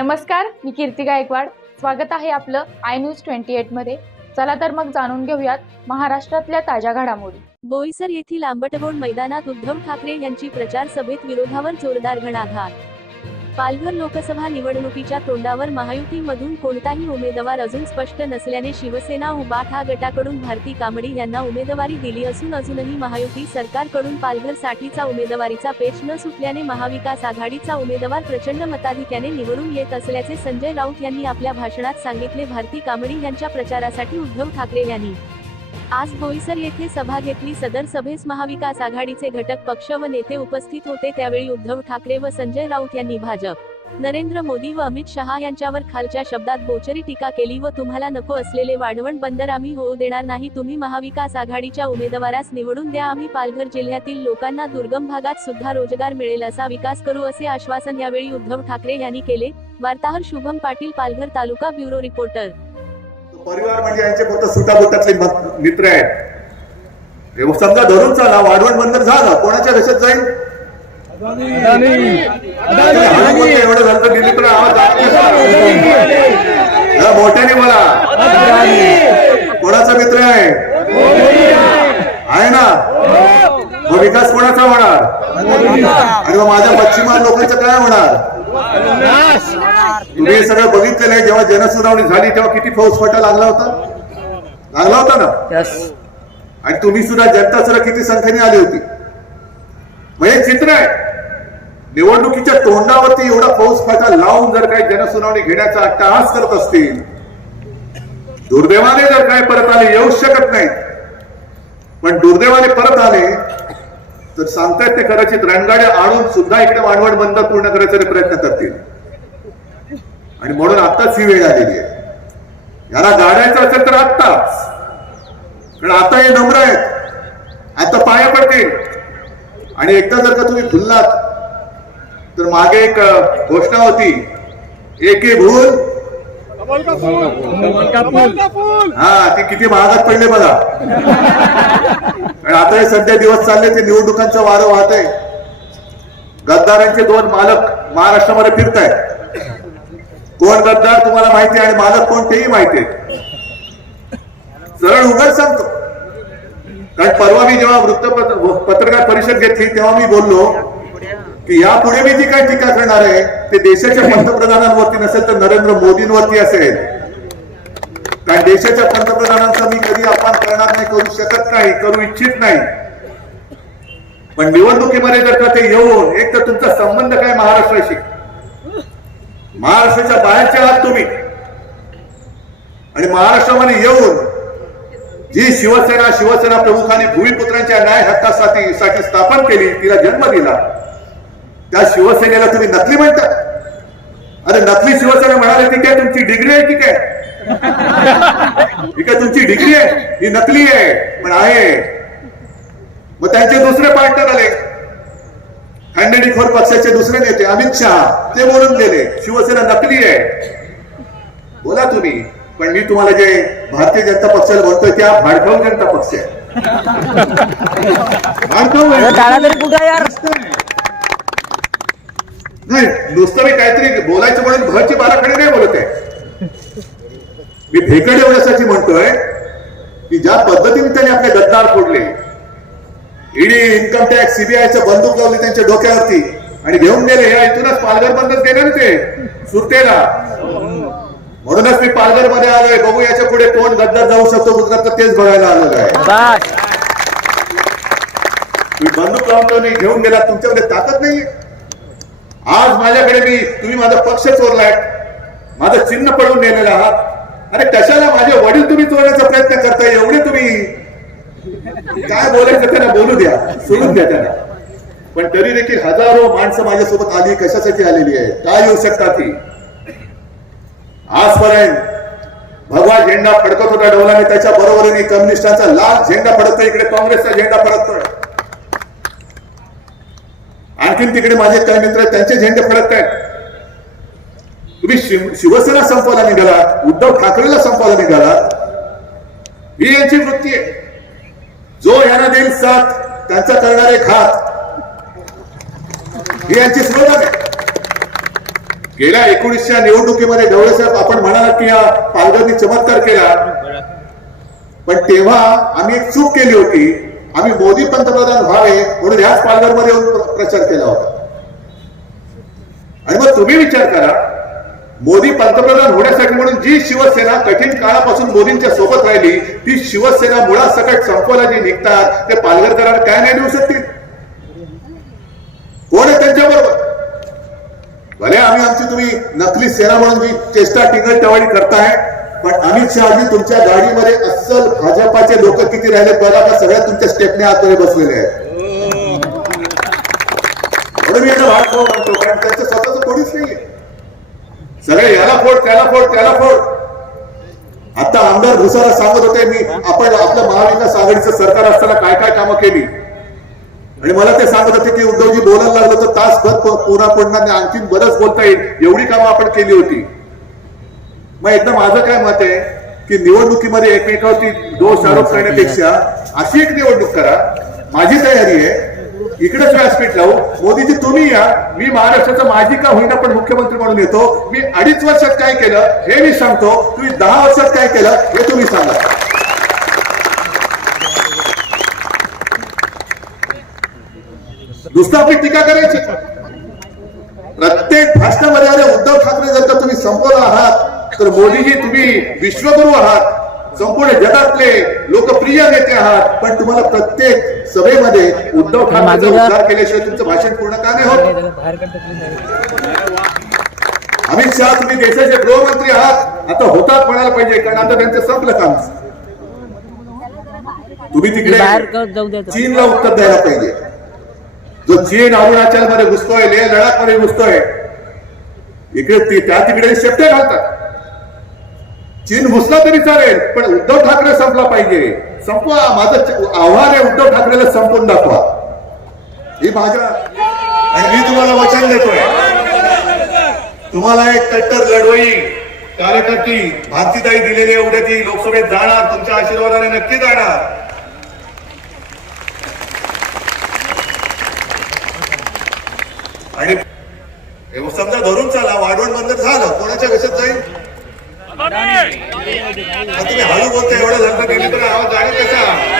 नमस्कार मी कीर्ती गायकवाड. स्वागत आहे आपलं आय न्यूज ट्वेंटी एटमध्ये. चला तर मग जाणून घेऊयात महाराष्ट्रातल्या ताज्या घडामोडी. बोईसर येथील आंबटगोड मैदानात उद्धव ठाकरे यांची प्रचार सभेत विरोधावर जोरदार घणाघात. पालघर लोकसभा निवडणुकीच्या तोंडावर महायुतीमधून कोणताही उमेदवार अजून स्पष्ट नसल्याने शिवसेना उबाठा गटाकडून भारती कांबडी यांना उमेदवारी दिली असून अजूनही महायुती सरकारकडून पालघर साठीचा उमेदवारीचा पेच न सुटल्याने महाविकास आघाडीचा उमेदवार प्रचंड मताधिक्याने निवडून येत असल्याचे संजय राऊत यांनी आपल्या भाषणात सांगितले. भारती कांबडी यांच्या प्रचारासाठी उद्धव ठाकरे यांनी आज बोईसर येथे सभा घेतली. सदर सभेस महाविकास आघाडीचे घटक पक्ष व नेते उपस्थित होते. त्यावेळी उद्धव ठाकरे व संजय राऊत यांनी भाजप नरेंद्र मोदी व अमित शहा यांच्यावर खालच्या शब्दात बोचरी टीका केली व तुम्हाला नको असलेले वाढवण बंदर आम्ही होऊ देणार नाही. तुम्ही महाविकास आघाडीच्या उमेदवारास निवडून द्या. आम्ही पालघर जिल्ह्यातील लोकांना दुर्गम भागात सुद्धा रोजगार मिळेल असा विकास करू असे आश्वासन यावेळी उद्धव ठाकरे यांनी केले. वार्ताहर शुभम पाटील पालघर तालुका ब्युरो रिपोर्टर. परिवार म्हणजे यांचे फक्त सुटाबुटातले मित्र आहेत. समजा धरून चाला वाढवण बंधन झालं कोणाच्या देशात जाईल? एवढं झालं तर. जरा मोठ्याने बोला. कोणाचा मित्र आहे? आहे ना? मग विकास कोणाचा होणार? आणि मग माझ्या पश्चिमा लोकांचं काय होणार? तुम्ही हे सगळं बघितलेलं आहे जेव्हा जनसुनावणी झाली तेव्हा किती फौज फटा लागला होता? लागला होता ना? आणि तुम्ही सुद्धा जनता सुद्धा किती संख्येने आली होती? हे चित्र आहे. निवडणुकीच्या तोंडावरती एवढा फौज फाटा लावून जर काही जनसुनावणी घेण्याचा अट्टहास करत असतील दुर्दैवाने जर काय परत आले येऊ शकत नाही. पण दुर्दैवाने परत आले तर सांगतायत ते कदाचित रणगाड्या आणून सुद्धा इकडे वाढवण बंद पूर्ण करायचा प्रयत्न करतील. आणि म्हणून आत्ताच ही वेळ आलेली आहे. याला गाड्याचं असेल तर आत्ताच. कारण आता हे नम्र आहेत. आता पाया पडतील. आणि एकदा जर का तुम्ही भुललात तर मागे एक घोषणा होती. एक भूल. हा ती किती महागात पडले बघा. आता हे सध्या दिवस चालले ते निवडणुकांचं वारं वाहत आहे गद्दारांचे दोन मालक महाराष्ट्रामध्ये फिरत आहेत कोण गद्दार तुम्हाला माहिती आणि मालक कोण तेही माहिती सरळ उघड सांगतो. कारण परवा मी जेव्हा वृत्तपत्र पत्रकार परिषद घेतली तेव्हा मी बोललो की यापुढे मी जी काय टीका करणार आहे ते देशाच्या पंतप्रधानांवरती नसेल तर नरेंद्र मोदींवरती असेल. कारण देशाच्या पंतप्रधानांचा मी कधी अपमान करणार नाही करू शकत नाही करू इच्छित नाही. पण निवडणुकीमध्ये जर का ते येऊन एक तर तुमचा संबंध काय महाराष्ट्राशी? महाराष्ट्राच्या बाहेरचे आहात तुम्ही. आणि महाराष्ट्रामध्ये येऊन जी शिवसेना शिवसेना प्रमुखांनी भूमिपुत्रांच्या न्याय हक्कासाठी साठी स्थापन केली तिला जन्म दिला. त्या शिवसेनेला तुम्ही नकली म्हणता. अरे नकली शिवसेना म्हणाले ती काय तुमची डिग्री आहे की काय ही काय तुमची डिग्री आहे ही नकली आहे पण आहे. मग त्यांचे दुसरे पार्टनर आले. खंडणीखोर पक्षाचे दुसरे नेते अमित शहा ते बोलून गेले शिवसेना नकली आहे. बोला तुम्ही पण मी तुम्हाला जे भारतीय जनता पक्षाला म्हणतोय त्या भाडखाऊ जनता पक्ष आहे. नाही नुसतं मी काहीतरी बोलायचं म्हणून भरची बाराखडी नाही बोलत आहे. मी भेकड एवढ्यासाठी म्हणतोय की ज्या पद्धतीने त्यांनी आपले गद्दार फोडले ईडी इन्कम टॅक्स सीबीआयचं बंदूक लावली त्यांच्या डोक्यावरती. आणि घेऊन गेले. या इथूनच पालघर बंदच गेले ना ते. सुरतेला. म्हणूनच मी पालघरमध्ये आलोय. बघू याच्यापुढे कोण गद्दार जाऊ शकतो. गुजरात तेच बघायला आलेलो आहे. तुम्ही बंदूक लावून नाही घेऊन गेला तुमच्याकडे ताकद नाही आज माझ्याकडे मी तुम्ही माझा पक्ष चोरलाय. माझं चिन्ह पडून नेलेलं आहात. अरे कशाला माझे वडील तुम्ही चोरण्याचा प्रयत्न करताय? एवढे तुम्ही काय बोलायचं त्यांना बोलू द्या सोडून द्या त्यांना पण तरी देखील हजारो माणसं माझ्यासोबत आली कशासाठी आलेली आहे काय येऊ शकतात ती? आजपर्यंत भगवा झेंडा फडकत होता डोलाने त्याच्या बरोबरीने कम्युनिस्टांचा लाल झेंडा फडकतोय इकडे काँग्रेसचा झेंडा फडकतोय. आणखीन तिकडे माझे काही मित्र आहेत, त्यांचे झेंडे फडकत आहेत. तुम्ही शिव- शिवसेना संपवायला निघाला उद्धव ठाकरेला संपवायला निघाला. ही यांची वृत्ती आहे. जो यांना देईल साथ त्यांचा करणारे खात. ही यांची स्लोगन आहे. गेल्या एकोणीसच्या निवडणुकीमध्ये ढवळे साहेब आपण म्हणाला की या पालघरनी चमत्कार केला. पण तेव्हा आम्ही एक चूक केली होती. आम्ही मोदी पंतप्रधान व्हावे म्हणून ह्याच पालघरमध्ये येऊन प्रचार केला होता. आणि मग तुम्ही विचार करा मोदी पंतप्रधान होण्यासाठी म्हणून जी शिवसेना कठीण काळापासून मोदींच्या सोबत राहिली ती शिवसेना मुळासकट संपवायला जी निघतात ते पालघरकरांना काय नाही देऊ शकतील? कोण आहे त्यांच्याबरोबर? भले आम्ही आमची तुम्ही नकली सेना म्हणून जी चेष्टा टिंगल टवाळी करताय पण अमित शहाजी तुमच्या गाडीमध्ये अस्सल भाजपाचे लोक किती राहिले बघा का सगळ्या तुमच्या स्टेपने आतमध्ये बसलेले आहेत. म्हणून मी यांना भाग म्हणतो कारण त्यांचं स्वतःच कोणीच नाहीये. सगळे याला फोड त्याला फोड त्याला फोड. आता आमदार भुसारा सांगत होते मी आपण आपलं महाविकास आघाडीचं सरकार असताना काय काय कामं केली? आणि मला ते सांगत होते की उद्धवजी बोलायला लागलं तर तासभर पुन्हा पुन्हा आणखी बरंच बोलता येईल. एवढी कामं आपण केली होती. मग एकदा माझं काय मत आहे की निवडणुकीमध्ये एकमेकावरती दोष आरोप करण्यापेक्षा अशी एक निवडणूक करा. माझी तयारी आहे इकडेच व्यासपीठ लावू मोदीजी तुम्ही या. मी महाराष्ट्राचा माजी का होईना पण मुख्यमंत्री म्हणून येतो. मी अडीच वर्षात काय केलं हे मी सांगतो. तुम्ही दहा वर्षात काय केलं हे तुम्ही सांगा. नुसतं आपली टीका करायची. प्रत्येक भाषणामध्ये अरे उद्धव ठाकरे जर का तुम्ही संपवला आहात तर मोदीजी तुम्ही विश्वगुरु आहात. संपूर्ण जगातले लोकप्रिय नेते आहात पण तुम्हाला प्रत्येक सभेमध्ये उद्धव ठाकरेचा उद्धार केल्याशिवाय तुमचं भाषण पूर्ण का नाही होत? अमित शहा तुम्ही देशाचे गृहमंत्री आहात. आता होतात म्हणायला पाहिजे कारण आता त्यांचं संपलं काम. तुम्ही तिकडे चीनला उत्तर द्यायला पाहिजे. जो चीन अरुणाचलमध्ये घुसतोय लेह लडाखमध्ये घुसतोय इकडे ती- त्या तिकडे शेपटे घालतात. चीन घुसला तरी चालेल पण उद्धव ठाकरे संपला पाहिजे. संपवा माझं आव्हान आहे उद्धव ठाकरेला संपून दाखवा. ही माझ्या आणि मी तुम्हाला वचन देतोय. तुम्हाला एक कट्टर लढवई कार्यकर्ती भारतीताई दिलेली एवढ्या ती लोकसभेत जाणार तुमच्या आशीर्वादाने नक्की जाणार. आणि समजा धरून चला वाढवण बंद झालं कोणाच्या कशात जाईल? तुम्ही हळू बोलता एवढं लग्न केली तर आवाज जाणे कसा